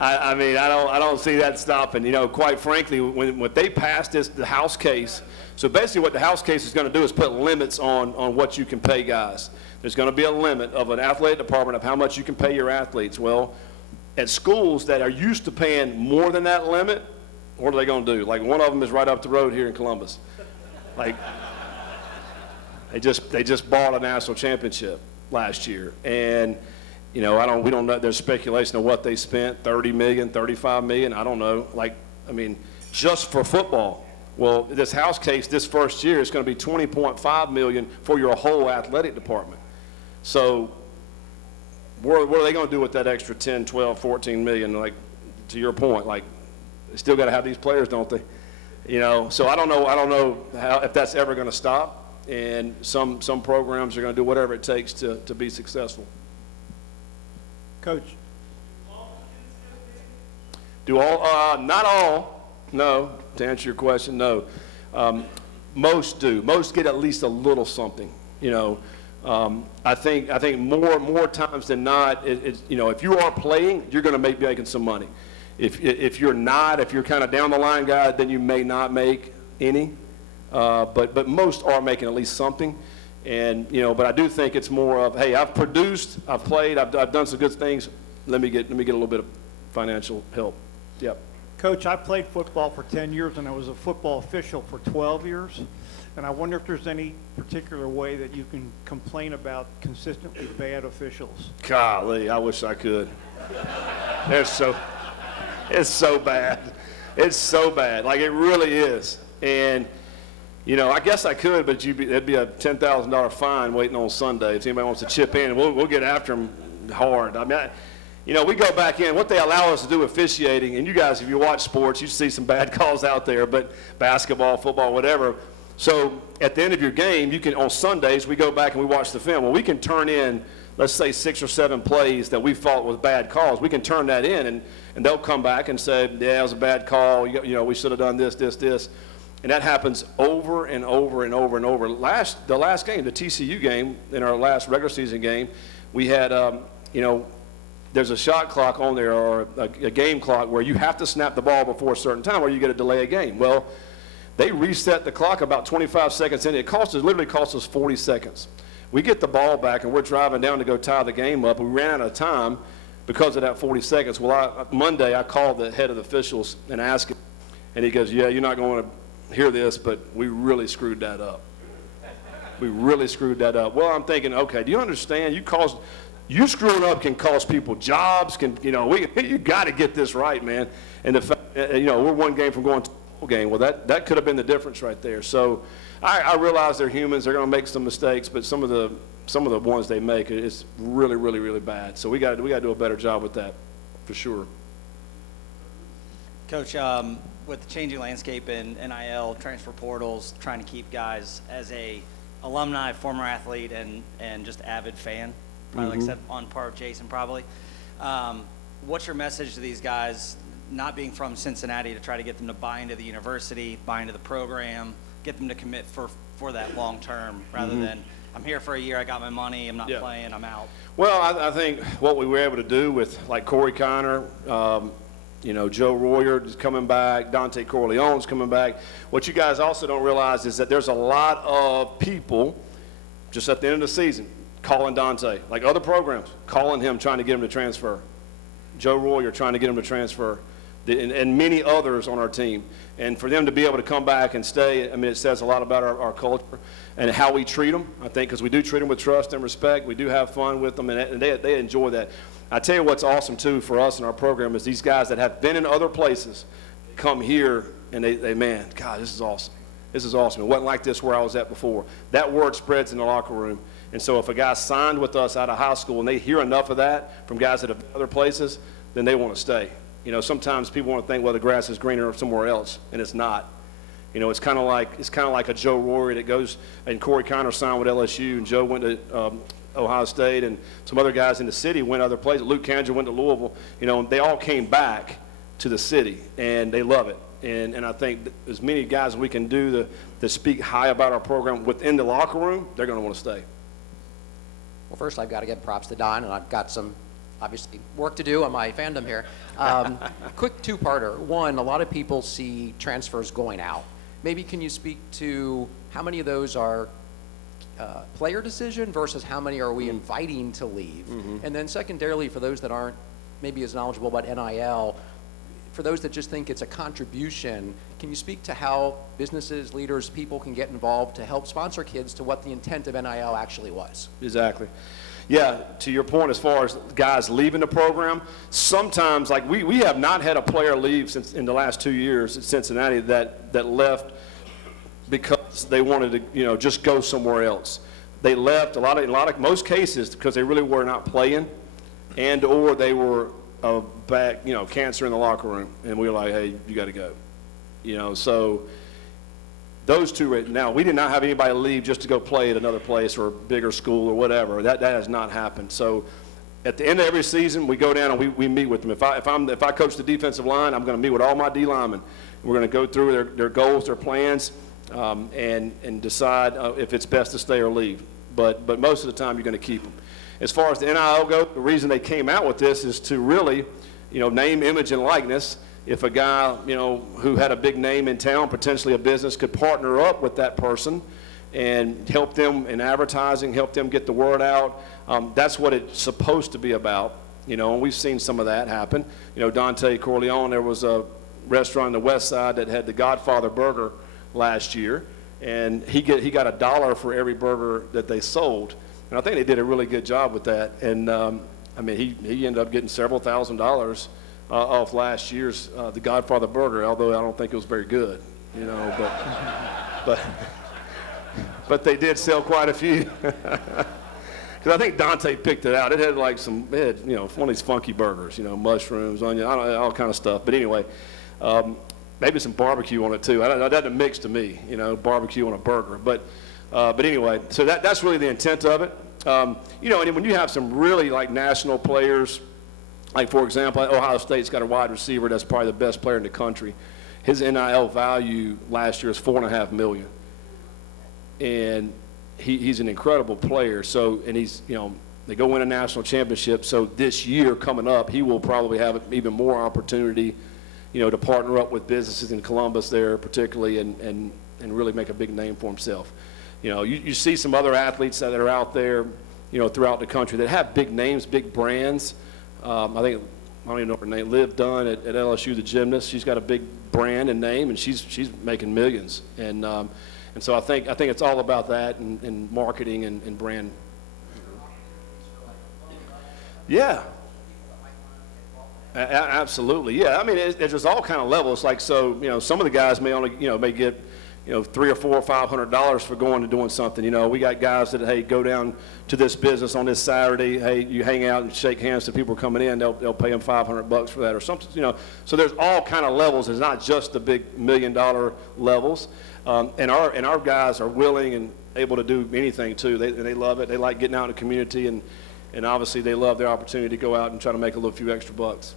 I mean, I don't see that stopping. Quite frankly, when they passed the House case, so basically what the House case is going to do is put limits on what you can pay guys. There's going to be a limit of an athletic department of how much you can pay your athletes. Well, at schools that are used to paying more than that limit, what are they going to do? Like, one of them is right up the road here in Columbus. Like, they just bought a national championship last year, and we don't know. There's speculation of what they spent, $30 million, $35 million. I don't know. Just for football. Well, this House case this first year is going to be $20.5 million for your whole athletic department. So, what are they going to do with that extra 10, 12, 14 million? Like, to your point, like, they still got to have these players, don't they? So I don't know if that's ever going to stop, and some programs are going to do whatever it takes to be successful. Coach. Do all? Not all. No. To answer your question, no. Most do. Most get at least a little something. I think more times than not, if you are playing, you're going to be making some money. If you're not, if you're kind of down the line guy, then you may not make any. But most are making at least something. And but I do think it's more of, hey, I've produced, I've played, I've done some good things. Let me get a little bit of financial help. Yep. Coach, I played football for 10 years, and I was a football official for 12 years. And I wonder if there's any particular way that you can complain about consistently bad officials. Golly, I wish I could. It's so bad. It's so bad. Like, it really is. And, I guess I could, but that'd be a $10,000 fine waiting on Sunday if anybody wants to chip in. We'll get after them hard. I mean, we go back in. What they allow us to do officiating, and you guys, if you watch sports, you see some bad calls out there, but basketball, football, whatever. So at the end of your game, on Sundays, we go back and we watch the film. Well, we can turn in, let's say, 6 or 7 plays that we thought was bad calls. We can turn that in, and they'll come back and say, yeah, it was a bad call. We should have done this. And that happens over and over and over and over. The last game, the TCU game, in our last regular season game, we had, there's a shot clock on there, or a game clock, where you have to snap the ball before a certain time or you get to delay a game. Well, they reset the clock about 25 seconds in. It literally cost us 40 seconds. We get the ball back, and we're driving down to go tie the game up. We ran out of time because of that 40 seconds. Well, Monday, I called the head of the officials and asked him, and he goes, yeah, you're not going to hear this, but we really screwed that up. We really screwed that up. Well, I'm thinking, okay, do you understand? You screwing up can cost people jobs. You got to get this right, man. And the fact, we're one game from going to a game. Well, that could have been the difference right there. So I realize they're humans. They're going to make some mistakes, but some of the ones they make, it's really, really, really bad. So we got to do a better job with that, for sure. Coach, with the changing landscape in NIL, transfer portals, trying to keep guys as a alumni, former athlete, and just avid fan, probably like said on par with Jason probably. what's your message to these guys, not being from Cincinnati, to try to get them to buy into the university, buy into the program, get them to commit for that long term, rather than, I'm here for a year, I got my money, I'm not playing, I'm out? Well, I think what we were able to do with, like, Corey Connor, Joe Royer is coming back, Dante Corleone's coming back. What you guys also don't realize is that there's a lot of people just at the end of the season calling Dante, like other programs, calling him, trying to get him to transfer. Joe Royer trying to get him to transfer, and many others on our team. And for them to be able to come back and stay, I mean, it says a lot about our culture and how we treat them, I think, because we do treat them with trust and respect. We do have fun with them, and they enjoy that. I tell you what's awesome, too, for us in our program is these guys that have been in other places come here, and they man, God, this is awesome. This is awesome. It wasn't like this where I was at before. That word spreads in the locker room. And so if a guy signed with us out of high school and they hear enough of that from guys that have been other places, then they want to stay. Sometimes people want to think, well, the grass is greener somewhere else, and it's not. It's kind of like a Joe Rory that goes, and Corey Connor signed with LSU, and Joe went to Ohio State, and some other guys in the city went other places. Luke Kanger went to Louisville. They all came back to the city, and they love it. And I think as many guys as we can do to speak high about our program within the locker room, they're going to want to stay. Well, first I've got to give props to Don, and I've got some, obviously, work to do on my fandom here. Quick two-parter. One, a lot of people see transfers going out. Maybe can you speak to how many of those are player decision versus how many are we inviting to leave? And then secondarily, for those that aren't maybe as knowledgeable about NIL, for those that just think it's a contribution, can you speak to how businesses, leaders, people can get involved to help sponsor kids to what the intent of NIL actually was? Exactly. Yeah, to your point, as far as guys leaving the program, sometimes, like we have not had a player leave since in the last 2 years at Cincinnati that left because they wanted to, just go somewhere else. They left most cases because they really were not playing, and or they were back, cancer in the locker room, and we were like, hey, you got to go, so. Those two right now, we did not have anybody leave just to go play at another place or a bigger school or whatever. That has not happened. So at the end of every season, we go down and we meet with them. If I coach the defensive line, I'm going to meet with all my D linemen. We're going to go through their goals, their plans, and decide if it's best to stay or leave. But most of the time, you're going to keep them. As far as the NIL goes, the reason they came out with this is to really, name, image, and likeness. If a guy, who had a big name in town, potentially a business, could partner up with that person and help them in advertising, help them get the word out, that's what it's supposed to be about, and we've seen some of that happen. Dante Corleone, there was a restaurant on the west side that had the Godfather burger last year, and he got $1 for every burger that they sold, and I think they did a really good job with that, and he ended up getting several $1,000s off last year's the Godfather burger, although I don't think it was very good, but they did sell quite a few. Because I think Dante picked it out. It had like one of these funky burgers, mushrooms, onion, all kind of stuff. But anyway, maybe some barbecue on it too. That doesn't mix to me, barbecue on a burger. But anyway, so that's really the intent of it. And when you have some really like national players. Like, for example, Ohio State's got a wide receiver that's probably the best player in the country. His NIL value last year is $4.5 million. And he's an incredible player. So, and he's, they go win a national championship. So this year coming up, he will probably have even more opportunity, to partner up with businesses in Columbus there particularly and really make a big name for himself. You see some other athletes that are out there, throughout the country that have big names, big brands. I don't even know her name, Liv Dunn at LSU, the gymnast. She's got a big brand and name, and she's making millions. And so I think it's all about that and marketing and brand. Yeah. Absolutely. Yeah. It's just all kind of levels. Like, so, some of the guys may only, may get, $300 or $400 or $500 for going to doing something. We got guys that, hey, go down to this business on this Saturday. Hey, you hang out and shake hands to people coming in. They'll pay them $500 for that or something. So there's all kind of levels. It's not just the big $1 million levels. And our guys are willing and able to do anything too. They love it. They like getting out in the community and and obviously they love their opportunity to go out and try to make a little few extra bucks.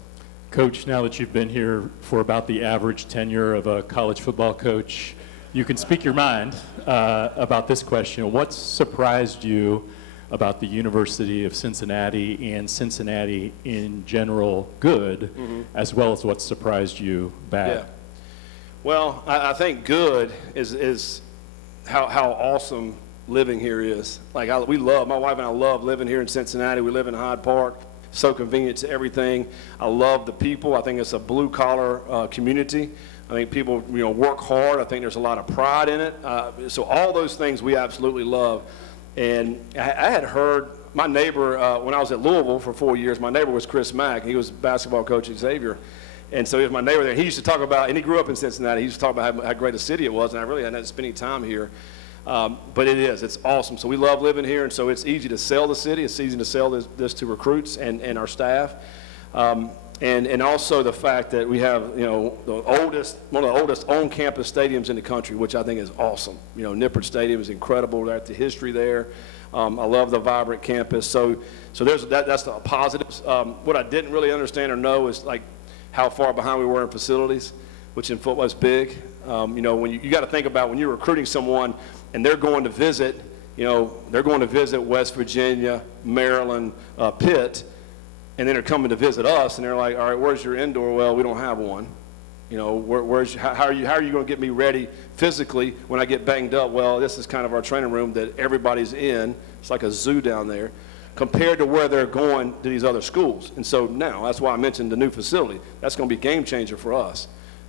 Coach, now that you've been here for about the average tenure of a college football coach, you can speak your mind about this question. What surprised you about the University of Cincinnati and Cincinnati in general good, as well as what surprised you bad? Yeah. Well, I think good is how awesome living here is. Like my wife and I love living here in Cincinnati. We live in Hyde Park. So convenient to everything. I love the people. I think it's a blue collar community. I think people, work hard. I think there's a lot of pride in it. So all those things we absolutely love. And I had heard my neighbor, when I was at Louisville for 4 years, my neighbor was Chris Mack. He was basketball coach at Xavier. And so he was my neighbor there. He used to talk about, and he grew up in Cincinnati, he used to talk about how great a city it was, and I really hadn't spent any time here. But it's awesome. So we love living here, and so it's easy to sell the city. It's easy to sell this to recruits and our staff. And also the fact that we have, one of the oldest on-campus stadiums in the country, which I think is awesome. Nippert Stadium is incredible. That's the history there. I love the vibrant campus. So that's the positives. What I didn't really understand or know is like how far behind we were in facilities, which in football is big. When you got to think about when you're recruiting someone and they're going to visit, West Virginia, Maryland, Pitt, and then they're coming to visit us, and they're like, all right, where's your indoor? Well, we don't have one. How are you going to get me ready physically when I get banged up? Well, this is kind of our training room that everybody's in. It's like a zoo down there compared to where they're going to these other schools. And so now, that's why I mentioned the new facility. That's going to be a game changer for us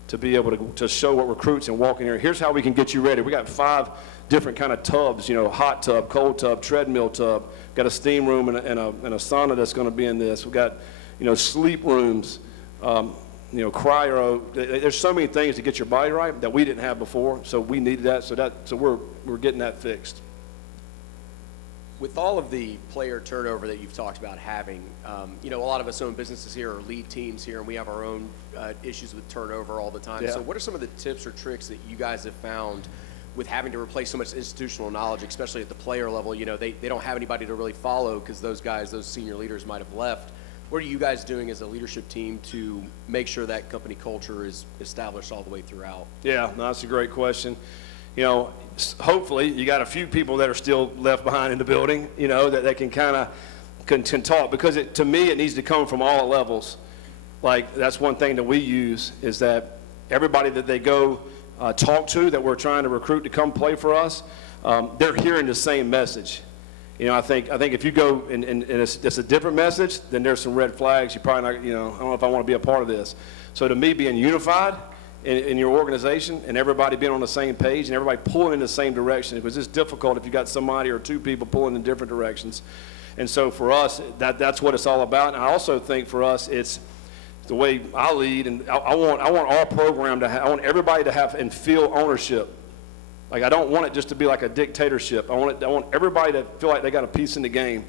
to be able to show what recruits and walk in here. Here's how we can get you ready. We got 5 different kind of tubs, hot tub, cold tub, treadmill tub. Got a steam room and a sauna that's going to be in this. We got, sleep rooms, cryo. There's so many things to get your body right that we didn't have before. So we needed that. So we're getting that fixed. With all of the player turnover that you've talked about having, a lot of us own businesses here or lead teams here, and we have our own issues with turnover all the time. Yeah. So what are some of the tips or tricks that you guys have found with having to replace so much institutional knowledge, especially at the player level? They don't have anybody to really follow because those senior leaders might have left. What are you guys doing as a leadership team to make sure that company culture is established all the way throughout? Yeah, no, that's a great question. Hopefully you got a few people that are still left behind in the building, that can kind of can talk, because to me it needs to come from all levels. Like that's one thing that we use is that everybody that they go talk to that we're trying to recruit to come play for us, they're hearing the same message. I think if you go and it's a different message, then there's some red flags. You probably not, I don't know if I want to be a part of this. So to me, being unified in your organization and everybody being on the same page and everybody pulling in the same direction, because it's difficult if you got somebody or 2 people pulling in different directions. And so for us, that's what it's all about. And I also think for us, it's the way I lead, and I want our program to I want everybody to have and feel ownership. Like I don't want it just to be like a dictatorship. I want everybody to feel like they got a piece in the game.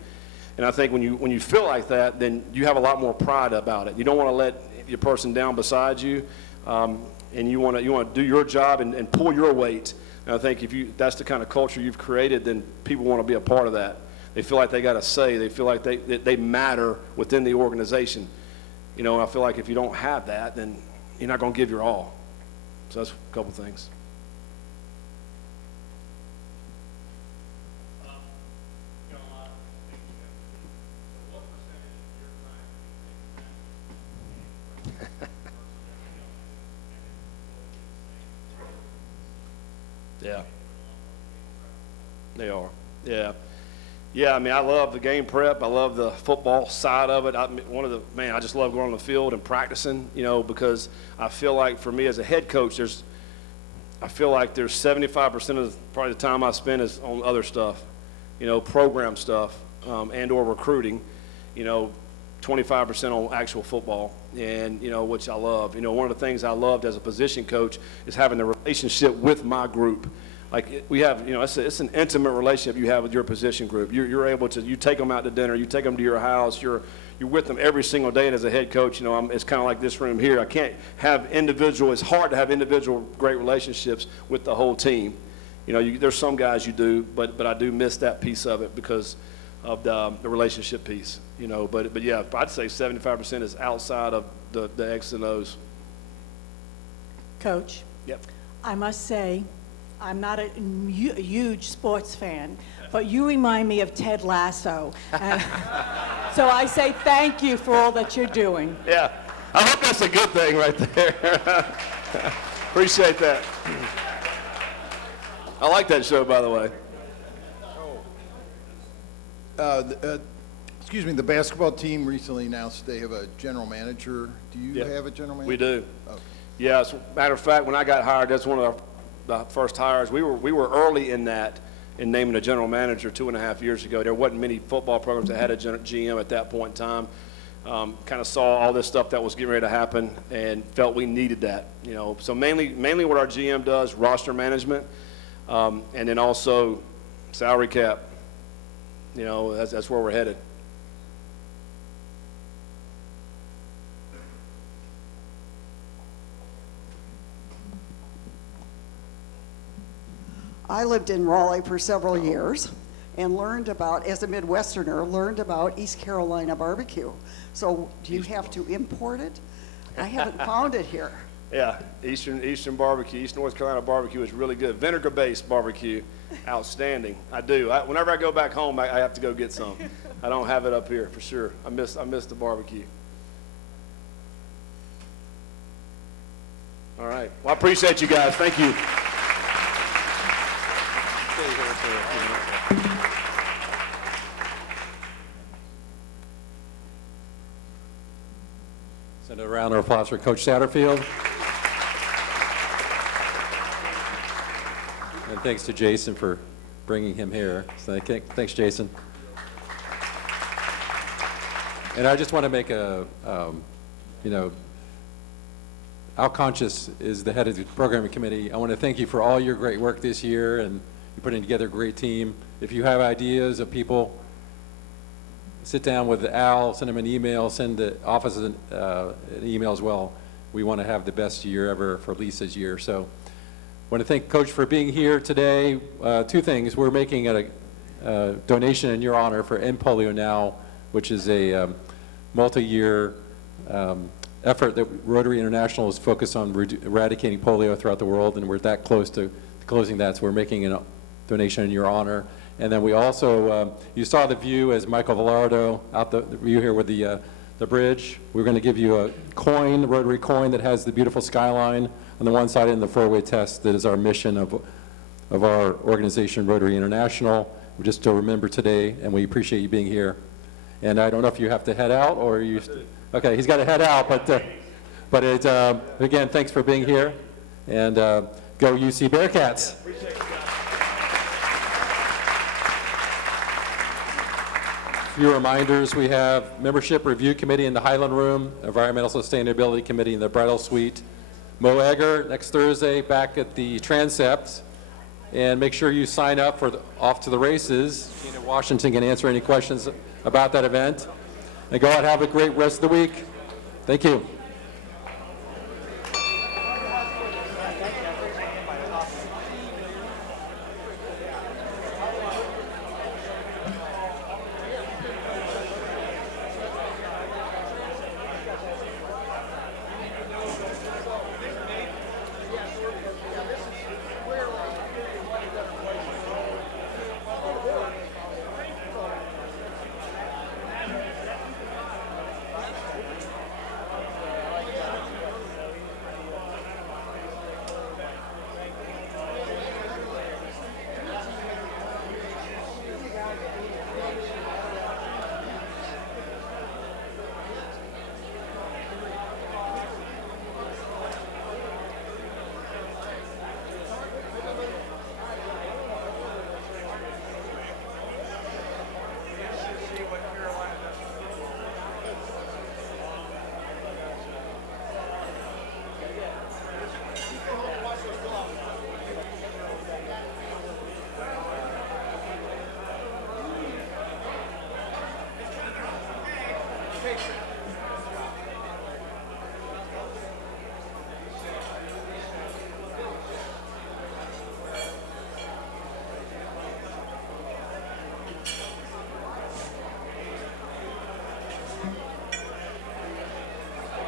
And I think when you feel like that, then you have a lot more pride about it. You don't want to let your person down beside you, and you want to do your job and pull your weight. And I think if that's the kind of culture you've created, then people want to be a part of that. They feel like they got a say. They feel like they matter within the organization. I feel like if you don't have that, then you're not going to give your all. So that's a couple things. Yeah. They are. Yeah. Yeah, I mean, I love the game prep. I love the football side of it. I just love going on the field and practicing, because I feel like for me as a head coach, I feel like there's 75% of probably the time I spend is on other stuff, program stuff, and or recruiting, 25% on actual football, and, which I love. One of the things I loved as a position coach is having the relationship with my group. Like we have, it's an intimate relationship you have with your position group. You're able to, you take them out to dinner, you take them to your house, you're with them every single day. And as a head coach, it's kind of like this room here. I can't have it's hard to have individual great relationships with the whole team. There's some guys you do, but I do miss that piece of it because of the relationship piece, you know. But yeah, I'd say 75% is outside of the X and O's. Coach, Yep. I must say, I'm not a huge sports fan, but you remind me of Ted Lasso. And so I say thank you for all that you're doing. Yeah, I hope that's a good thing right there. Appreciate that. I like that show, by the way. Excuse me, the basketball team recently announced they have a general manager. Do you have a general manager? We do. Okay. Yeah, as a matter of fact, when I got hired, that's one of the first hires. We were early in that, in naming a general manager 2.5 years ago. There wasn't many football programs that had a GM at that point in time. Kind of saw all this stuff that was getting ready to happen and felt we needed that. You know, so mainly what our GM does, roster management, and then also salary cap. You know, that's where we're headed. I lived in Raleigh for several years and learned about, as a Midwesterner, learned about East Carolina barbecue. So do you have to import it? I haven't found it here. Yeah, Eastern barbecue, East North Carolina barbecue is really good. Vinegar-based barbecue, outstanding. I do. Whenever I go back home, I have to go get some. I don't have it up here for sure. I miss the barbecue. All right. Well, I appreciate you guys. Thank you. Send a round of applause for Coach Satterfield. And thanks to Jason for bringing him here. So thanks, Jason. And I just want to make a, you know, Al Conscious is the head of the programming committee. I want to thank you for all your great work this year, and you're putting together a great team. If you have ideas of people, sit down with Al, send him an email, send the office an email as well. We want to have the best year ever for Lisa's year. So I want to thank Coach for being here today. Two things. We're making a donation in your honor for End Polio Now, which is a multi-year effort that Rotary International is focused on eradicating polio throughout the world, and we're that close to closing that, so we're making a donation in your honor. And then we also, you saw the view as Michael Velardo out the view here with the bridge. We're going to give you a coin, Rotary coin, that has the beautiful skyline on the one side and the four-way test that is our mission of our organization, Rotary International. Just to remember today, and we appreciate you being here. And I don't know if you have to head out or you. Okay, he's got to head out, but it, again, thanks for being here, and go UC Bearcats. A few reminders: we have membership review committee in the Highland Room, environmental sustainability committee in the Bridal Suite. Mo Egger next Thursday back at the Transept, and make sure you sign up for Off to the Races. Gina Washington can answer any questions about that event. And go out and have a great rest of the week. Thank you.